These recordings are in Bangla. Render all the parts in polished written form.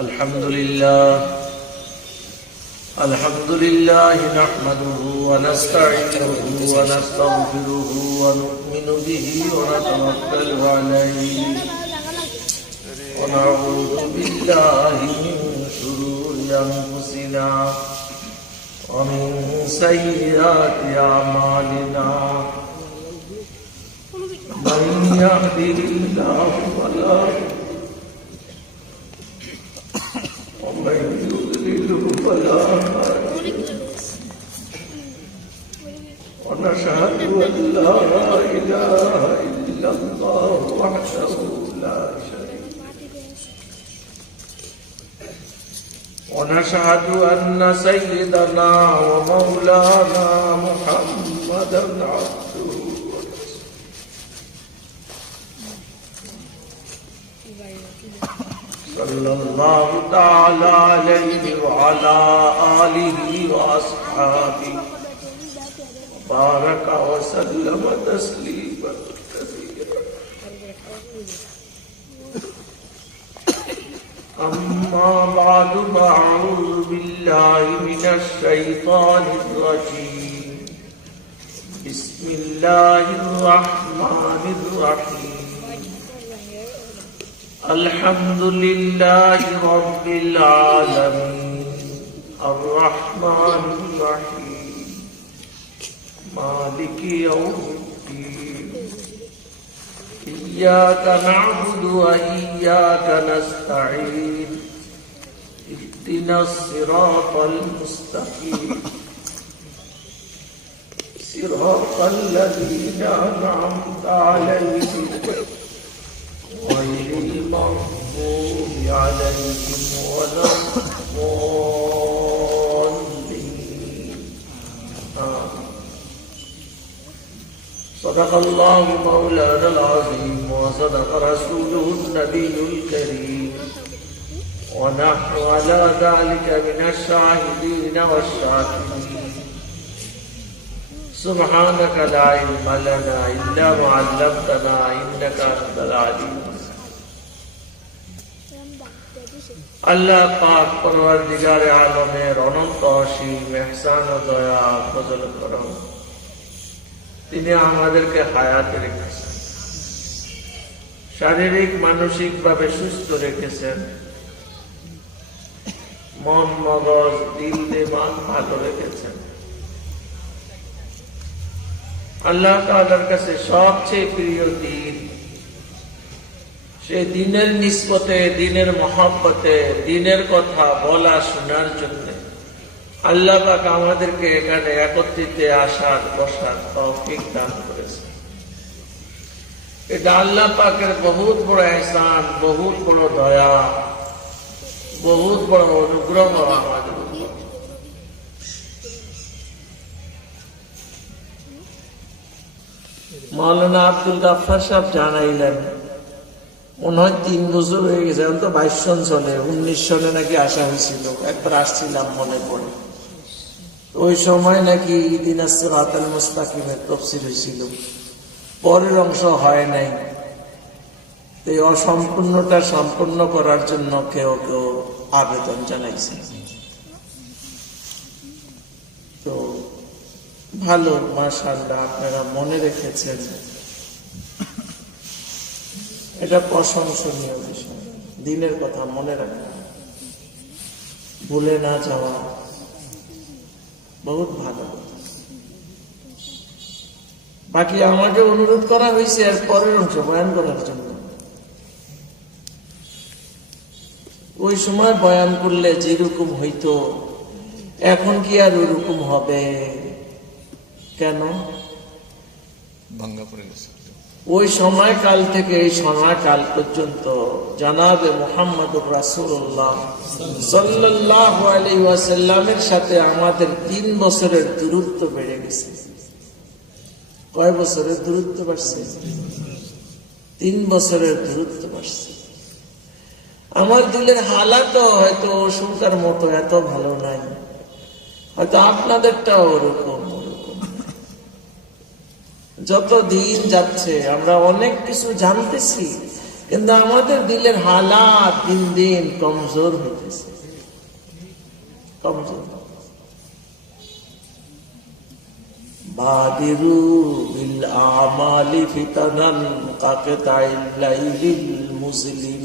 الحمد لله نحمده ونستعينه ونستغفره ونؤمن به ونتوكل عليه ونعوذ بالله من شرور أنفسنا ومن سيئات أعمالنا من يهده الله فلا ومن يضلل فلا هادي ونشهد أن لا إله إلا الله وحده لا شريك ونشهد أن سيدنا ومولانا محمدا عبده صلى الله تعالى عليه وعلى آله وأصحابه وبارك وسلم تسليما كثيرا. أما بعد فأعوذ بالله من الشيطان الرجيم. بسم الله الرحمن الرحيم. الحمد لله رب العالمين الرحمن الرحيم مالك يوم الدين إياك نعبد وإياك نستعين اهدنا الصراط المستقيم صراط الذين أنعمت عليهم غير المغضوب عليهم ولا الضالين. صدق الله مولانا العظيم وصدق رسوله النبي الكريم ونحن على ذلك من الشاهدين والشاكرين. سبحانك لا علم لنا إلا ما علمتنا إنك أنت العليم. আল্লাহ পাক পরওয়ারদিগারে আলমের অনন্ত অসীম ইহসান ও দয়া ফজল করম, তিনি আমাদেরকে হায়াতে রেখেছেন, শারীরিক মানসিক ভাবে সুস্থ রেখেছেন, মন মগজ দিল দিমাগ ভালো রেখেছেন। আল্লাহ তাআলার কাছে সবচেয়ে প্রিয় দিন, সেই দিনের নিসবতে, দিনের মহব্বতে, দিনের কথা বলা শোনার জন্য আল্লাহ পাক আমাদেরকে এখানে একত্রিত আসার বসার তৌফিক দান করেছে। এটা আল্লাহ পাকের বহুত বড় ইহসান, বহুত বড় দয়া, বহুত বড় অনুগ্রহ আমাদের উপর। মাওলানা আব্দুল গাফফার সাহেব জানাইলেন মনে হয় 3 বছর হয়ে গেছে, এখন তো 22 সন চলে, 19 সনে নাকি আসা হয়েছিল, একবার আসছিলাম মনে পড়ে। ওই সময় নাকি ইহদিনাস সিরাতাল মুস্তাকিমের তাফসীর হয়েছিল, পরের অংশ হয় নাই। এই অসম্পূর্ণটা সম্পূর্ণ করার জন্য কেউ কেউ আবেদন জানাইছে। তো ভালো, মাশাআল্লাহ, আপনারা মনে রেখেছেন, এটা প্রশংসনীয় বিষয়। দিনের কথা মনে রাখা, ভুলে না যাওয়া বহুত ভালো। বাকি আমাকে অনুরোধ করা হয়েছে এর পরের অংশ বয়ান করার জন্য। ওই সময় বয়ান করলে যেরকম হইতো এখন কি আর ওরকম হবে? কেন? ভাঙ্গা পড়ে গেছে। ওই সময়কাল থেকে এই সময়কাল পর্যন্ত জনাবে মুহাম্মদুর রাসূলুল্লাহ সাল্লাল্লাহু আলাইহি ওয়াসাল্লামের সাথে আমাদের 3 বছরের দূরত্ব বেড়ে গেছে। কয় বছরের দূরত্ব বাড়ছে? 3 বছরের দূরত্ব বাড়ছে। আমার দিলের হালাতও হয়তো শুনকার মতো এত ভালো নাই, হয়তো আপনাদেরটাও ওরকম। যত দিন যাচ্ছে আমরা অনেক কিছু জানতেছি, কিন্তু আমাদের দিলের হালাত দিন দিন কমজোর হইতেছে, কমজোর। বাদিরু বিল আমালি ফিতানান কাকতাইল লাইলিল মুসলিম।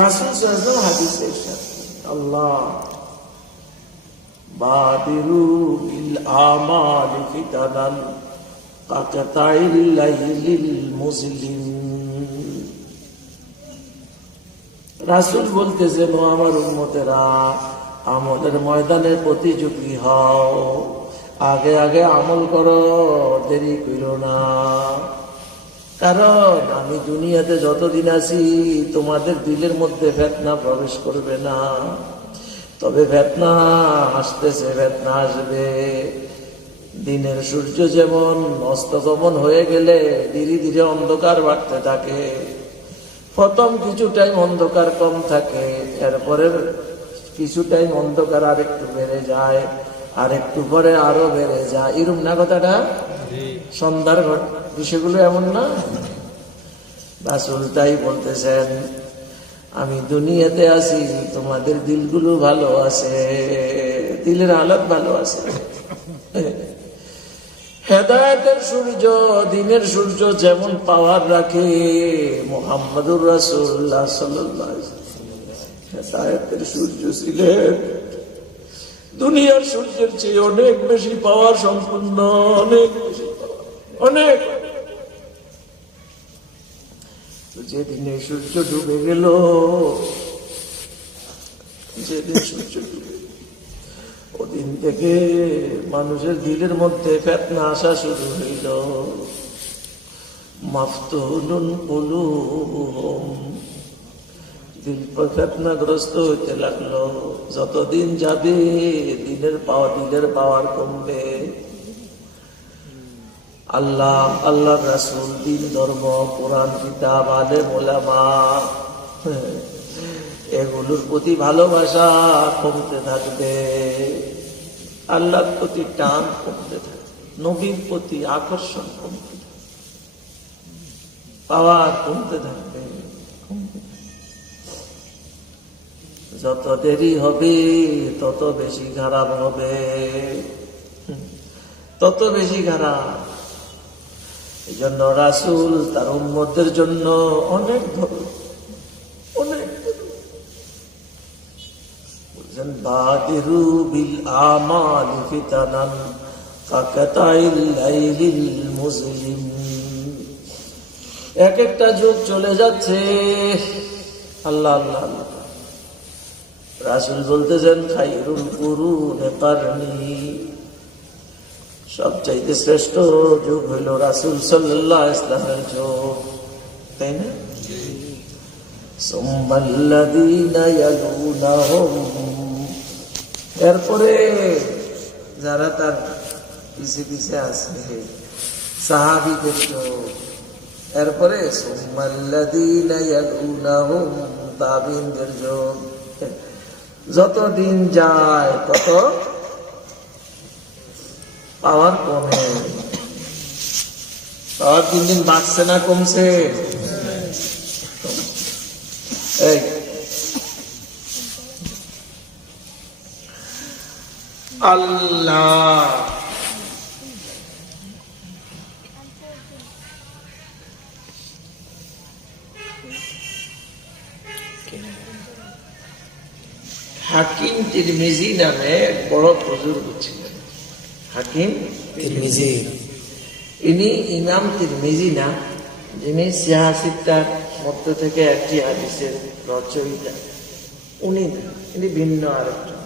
রাসূল সাল্লাল্লাহু হাদিসে ইরশাদ, আল্লাহ বাদিরু বিল আমালি ফিতানান কাকতাইল লাইলিল মুসলিম। রাসূল বলতেছেন, ও আমার উম্মতেরা, আমলের ময়দানে প্রতিযোগী হও, আগে আগে আমল করো, দেরি করো না। কারণ আমি দুনিয়াতে যতদিন আছি তোমাদের দিলের মধ্যে ফিতনা প্রবেশ করবে না। তবে ফিতনা আসতেছে, ফিতনা আসবে। দিনের সূর্য যেমন অস্তগমন হয়ে গেলে ধীরে ধীরে অন্ধকার বাড়তে থাকে, প্রথম কিছু টাইম অন্ধকার কম থাকে, এরপরে কিছু টাইম অন্ধকার আরেকটু বেড়ে যায়, আর একটু পরে আরো বেড়ে যায়। এরকম না কথাটা? সন্ধ্যার বিষয়গুলো এমন না? রাসূল তাই বলতেছেন, আমি দুনিয়াতে আছি, তোমাদের দিলগুলো ভালো আছে, দিলের হালত ভালো আছে। হেদায়েতের সূর্য, দিনের সূর্য যেমন পাওয়ার রাখে, মুহাম্মদুর রাসূলুল্লাহ সাল্লাল্লাহু আলাইহি ওয়াসাল্লাম হেদায়েতের সূর্য ছিলেন দুনিয়ার সূর্যের চেয়ে অনেক বেশি পাওয়ার সম্পূর্ণ, অনেক বেশি পাওয়ার, অনেক। যেদিনে সূর্য ডুবে গেল, যেদিন সূর্য ডুবে ওদিন থেকে মানুষের দিলের মধ্যে ফিতনা আসা শুরু হইল। মাফতুনুন কুলুবুহুম, দিল ফিতনাগ্রস্ত হইতে লাগলো। যতদিন যাবে দিলের পাওয়ার কমবে। আল্লাহ, আল্লাহর রাসূল, দিন, ধর্ম, কোরআন, কিতাব, আলেম, উলামা, এগুলোর প্রতি ভালোবাসা কমতে থাকবে, আল্লাহর প্রতি টান কমতে থাকবে, নবীর প্রতি আকর্ষণ কমতে থাকবে, পাওয়ার কমতে থাকবে। যত দেরি হবে তত বেশি খারাপ হবে, তত বেশি খারাপ। এই জন্য রাসূল তার উম্মতদের জন্য অনেক অনেক বলছেন, বাদিরু বিল আমালি ফিতানান কাকাতাইল লাইলিল মুসলিম। এক একটা যুগ চলে যাচ্ছে, আল্লাহ আল্লাহ আল্লাহ। রাসূল বলতেছেন, খায়রুল কুরুনি কারনি, সবচাইতে শ্রেষ্ঠ যুগ হইল রাসূল সাল্লাল্লাহু আলাইহি ওয়াসাল্লামের যুগ, তাই না? সুম্মাল্লাযীনা ইয়ালুনাহুম, এরপরে যারা তার পিছে পিছে আছে সাহাবীদের যুগ, এরপরে সুম্মাল্লাযীনা ইয়ালুনাহুম, তাবিঈনদের যুগ। যত দিন যায় তত পাওয়ার কমে। পাওয়ার দিন দিন বাড়ছে না কমছে? আল্লাহ হাকিম তিরমিজি নামে এক বড় বুজুর্গ ছিলেন। হাকিম তিরমিজি, ইনি ইমাম তিরমিজি না, যিনি সিয়াসিতার মধ্য থেকে একটি হাদিসের রচয়িতা, উনি না, ইনি ভিন্ন আরেকজন।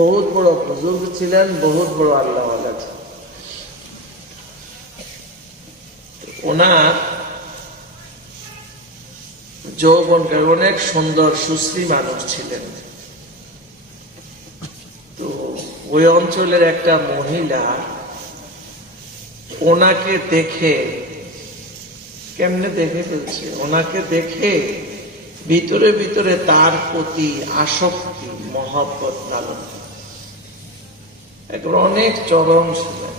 বহুত বড় বুজুর্গ ছিলেন, বহুত বড় আল্লাহওয়ালা ছিলেন। ওনার যৌবনকাল, অনেক সুন্দর সুশ্রী মানুষ ছিলেন। তো ওই অঞ্চলের একটা মহিলা ওনাকে দেখে, কেমনে দেখে ফেলছে, ওনাকে দেখে ভিতরে ভিতরে তার প্রতি আসক্তি, মহব্বত লালন, একবার অনেক চরম ছিলেন।